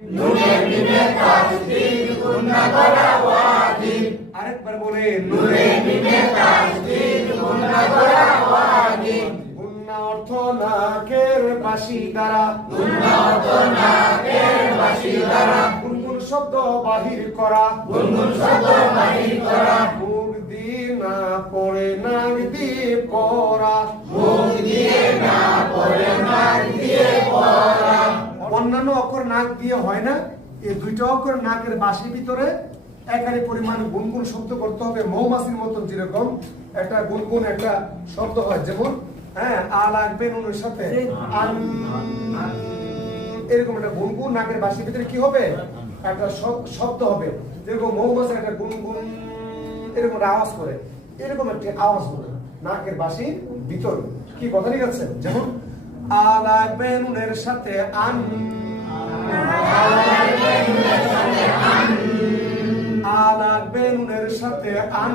নুনের মিমে তাসদীদ গুণনা করা ওয়াজিব। আরেকবার বলেন, নুনের মিমে তাসদীদ গুণনা করা ওয়াজিব। গুণনা অর্থ নাকের বাঁশি দ্বারা, গুণনা অর্থ নাকের বাঁশি দ্বারা গুনগুন শব্দ বাহির করা, গুনগুন শব্দ বাহির করা। মুখ দিয়ে না পড়ে নাক দিয়ে পড়া, মুখ দিয়ে না পড়ে নাক দিয়ে পড়া। অন্যান্য অক্ষর নাক দিয়ে হয় না, এই দুইটা অক্ষর নাকের বাঁশির ভিতরে একারি পরিমাণ গুনগুন শব্দ করতে হবে। মৌমাছির মতন যেরকম একটা গুনগুন একটা শব্দ হয়, যেমন হ্যাঁ আ লাগবে নুনের সাথে আন, এরকম একটা গুনগুন নাকের বাঁশির ভিতরে কি হবে, একটা শব্দ হবে। যেরকম মৌমাছি একটা গুনগুন এরকম একটা আওয়াজ করে, এরকম একটা আওয়াজ হবে নাকের বাঁশির ভিতর। কি কথা ঠিক আছে? যেমন আ লাগবে নুনের সাথে আন, আ লাগবে নুনের সাথে আন,